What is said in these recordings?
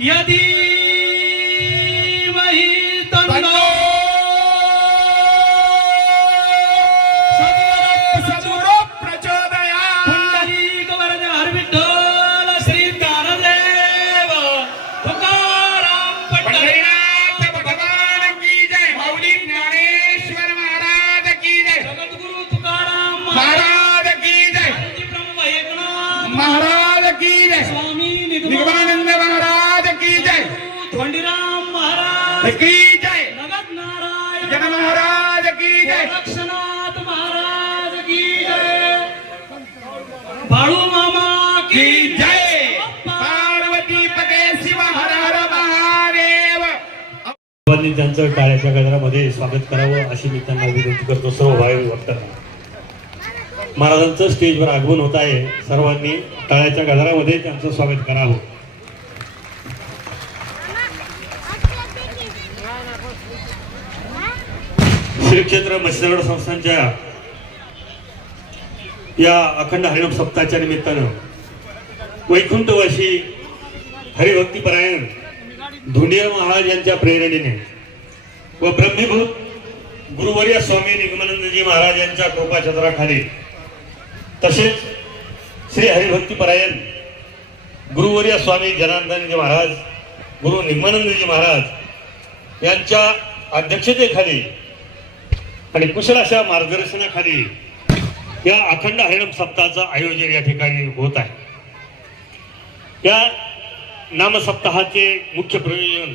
यदि वही तन्नो सद्गुरु प्रचोदयात्. पुंडलिक वरद हर की जय। नगद नारायण महाराज की जय। महाराज की जय। बाळू मामा की जय। पार्वती पते शिव हर हर महादेव। सर्वांनी त्यांचं टाळ्याच्या गजरामध्ये स्वागत करावं अशी मी त्यांना विनंती करतो सर्व भावी भक्तांना. महाराजांचं स्टेजवर आगमन होत आहे. सर्वांनी टाळ्याच्या गजरामध्ये त्यांचं स्वागत करावं. श्री क्षेत्र मत्स्यगड संस्थांच्या या अखंड हरिणाम सप्ताहाच्या निमित्तानं वैकुंठवासी हरिभक्तीपरायण धुंडिया महाराज यांच्या प्रेरणेने व ब्रह्मीभूत गुरुवर्य स्वामी निगमानंदजी महाराज यांच्या कृपाछत्राखाली तसेच श्री हरिभक्तीपरायण गुरुवर्य स्वामी जनार्दनजी महाराज गुरु निगमानंदजी महाराज यांच्या अध्यक्षतेखाली आणि कुशल अशा मार्गदर्शनाखाली या अखंड हरिणम सप्ताहाचं आयोजन या ठिकाणी होत आहे. या नामसप्ताहाचे मुख्य प्रयोजन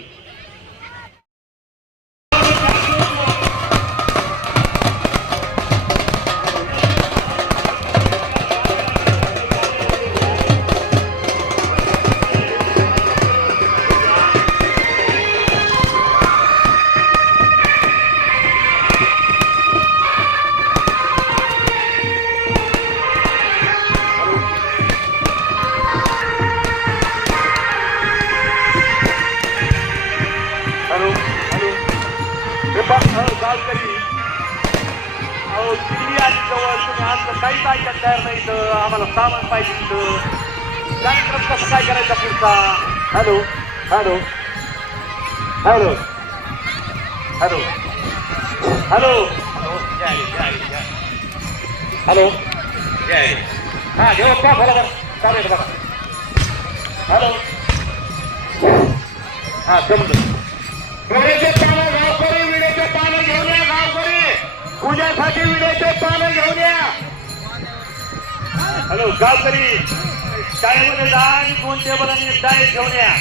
सामान पाहिजे तिथं. कार्यक्रम कसं काय करायचा पुढचा? Hello hello hello hello hello. Hello. हा घेऊ का बरोबर चालेल बघा. हॅलो. हा समजलं विड्याचे पानं गावकरी विड्याचे पानं घेऊन या गावकरी. पूजासाठी विड्याचे पानं घेऊन या. हॅलो गावकरी शाळेमध्ये जा आणि कोणत्या टेबल आणि डायट घेऊन या.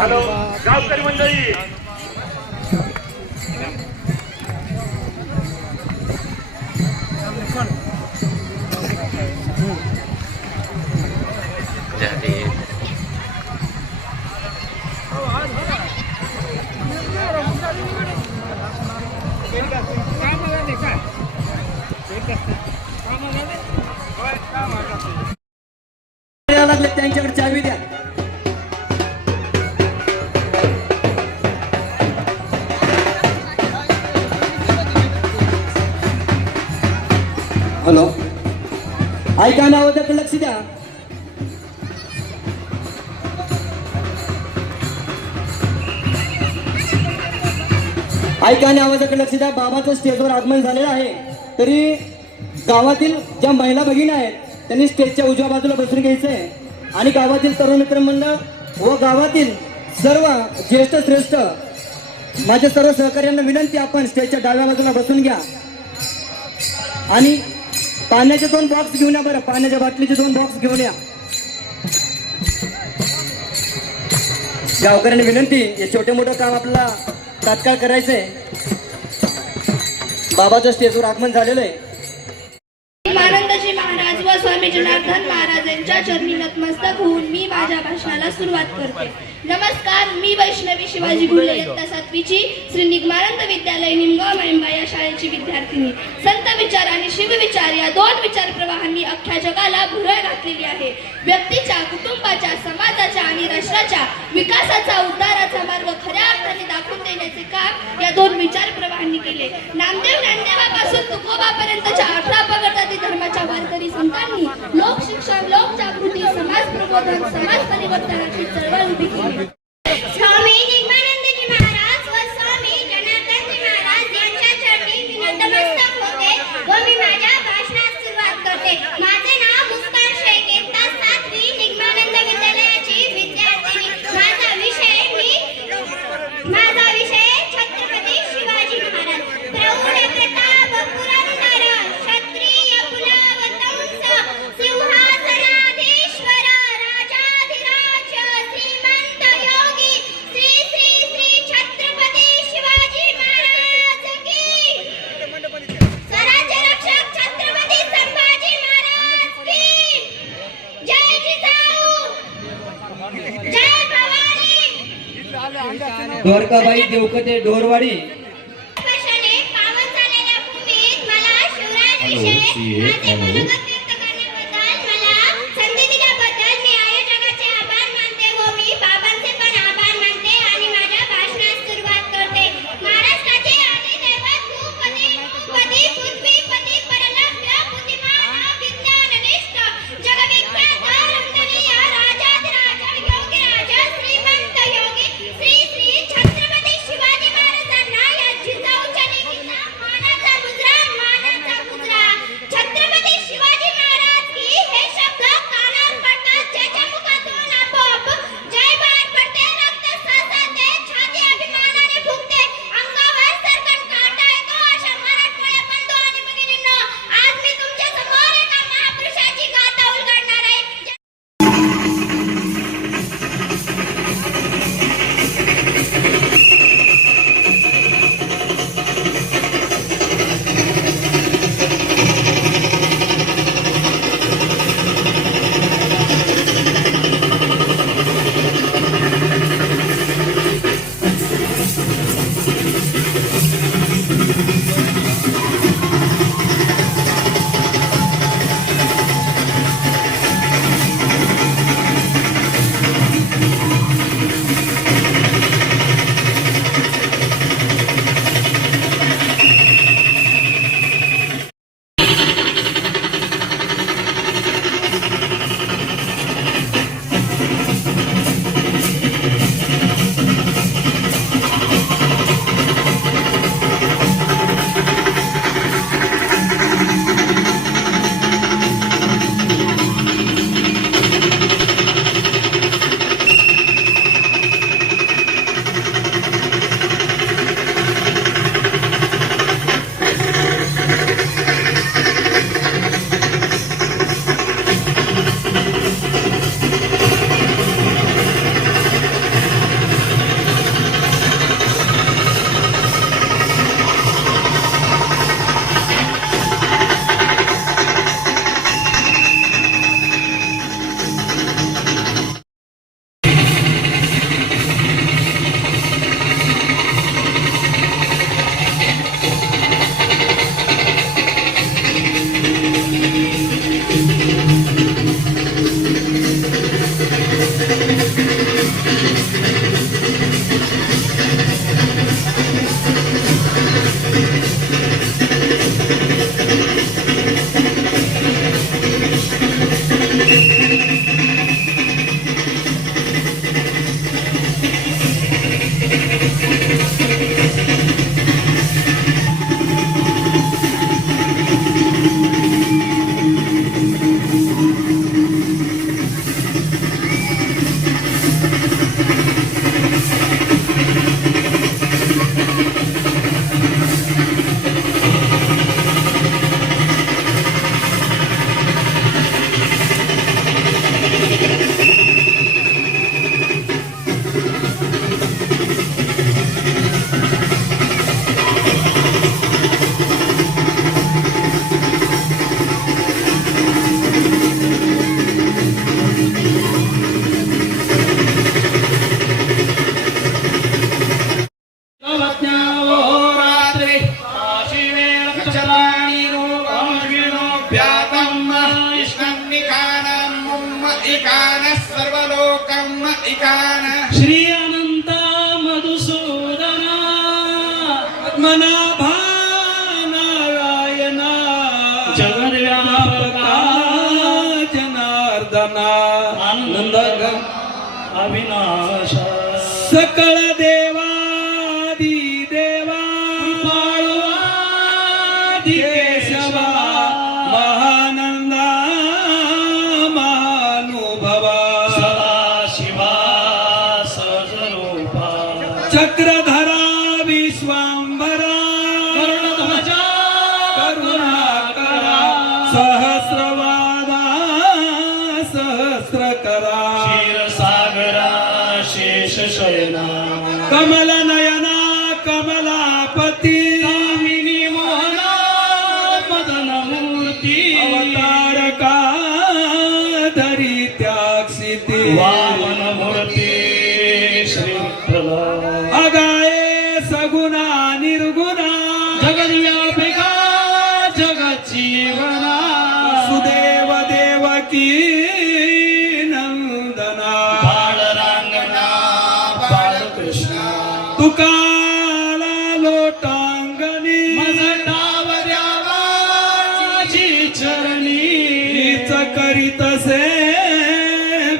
हॅलो गावकरी मंडळी. त्यांच्याकडे चावी द्या. हॅलो. ऐका ना आवाजाकडे लक्ष द्या. ऐका आणि आवाजाकडे लक्ष द्या. बाबाचं स्टेजवर आगमन झालेलं आहे. तरी गावातील ज्या महिला भगिनी आहेत त्यांनी स्टेजच्या उजव्या बाजूला बसून घ्यायचंय. आणि गावातील तरुण मित्र मंडळ व गावातील सर्व ज्येष्ठ श्रेष्ठ माझ्या सर्व सहकार्यांना विनंती आपण स्टेजच्या डाव्या बाजूला बसून घ्या. आणि पाण्याचे दोन बॉक्स घेऊन या बरं. पाण्याच्या बाटलीचे दोन बॉक्स घेऊन या. गावकऱ्यांनी विनंती हे छोटे मोठं काम आपल्याला तात्काळ करायचंय. बाबाचं स्टेजवर आगमन झालेलं आहे. मानंदजी स्वामी जनार्दन महाराजांच्या चरणी नतमस्तक होऊन मी माझ्या भाषणाला सुरुवात करते. नमस्कार मी वैष्णवी शिवाजी भुले इयत्ता सातवीची श्री निगमानंद विद्यालय निमगाव महिंबा या शाळेची विद्यार्थिनी. संत विचार आणि शिवविचार या दोन विचार प्रवाहांनी अख्ख्या जगाला भुरळ घातलेली आहे. व्यक्तीच्या कुटुंबाच्या समाजाच्या आणि राष्ट्राच्या विकासाचा उद्धाराचा मार्ग खऱ्या अर्थाने दाखवून देण्याचे काम या दोन विचार प्रवाहांनी केले. नामदेव ज्ञानदेवापासून तुक वारकरी संतांनी लोकशिक्षण लोकजागृती समाज प्रबोधन समाज परिवर्तनाची चळवळ उभी केली देवकते ढोरवाडी कशाने पावन झालेल्या भूमीत मला शिवरायांविषयी माझे मनोगत ಶ್ರೀ चक्रधरा विश्वांबरा कर्णध्वजा। करुणाकरा। सहस्रवादा। सहस्रकरा। क्षीरसागरा शेषशयना। कमलनयना कमलापती। कामिनी मोहना मदनमूर्ती। अवतारका धरी त्याक्षिती वामना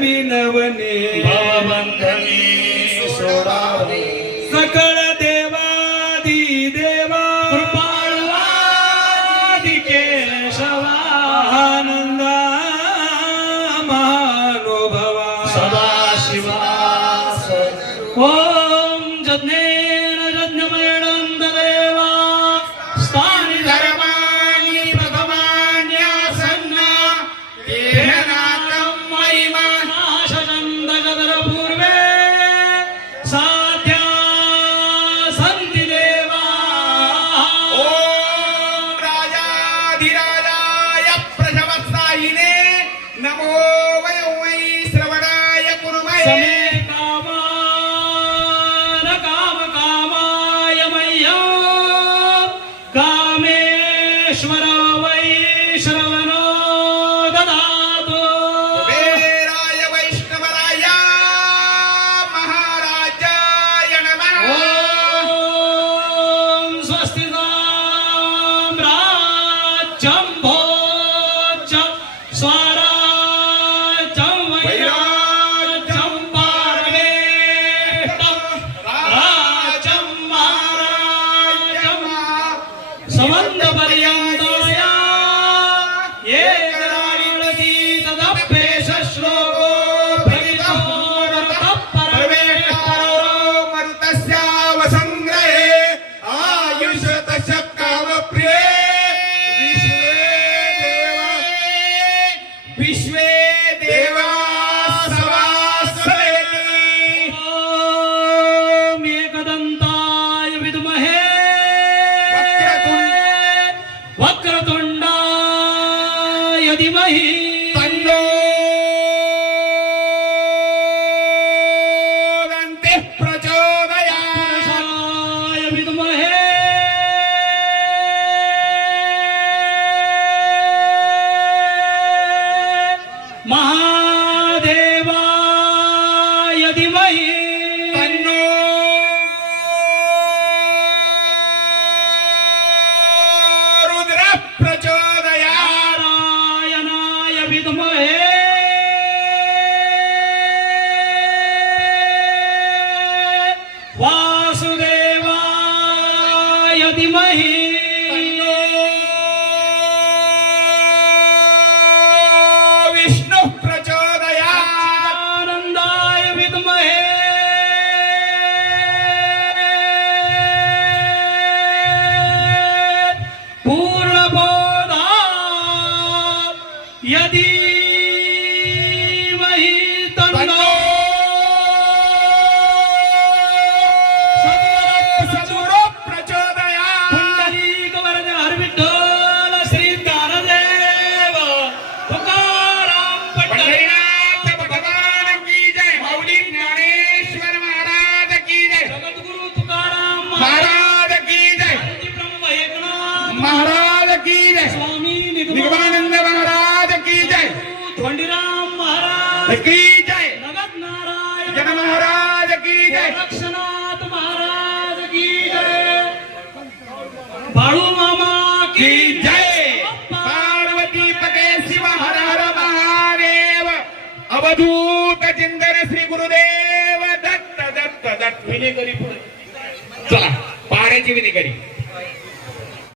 நல்வினவனே மதிமகி வீதமும் यदि की जय. नगद नारायण. जग महाराज की जय. लक्षनाथ महाराज की जय. बाळू मामा की जय. पार्वती पते शिव हर हर महादेव. अवधूत जिंदर श्री गुरुदेव. दत्त दत्त दत्त. विने करी पुढे. चला पाण्याची विने करी.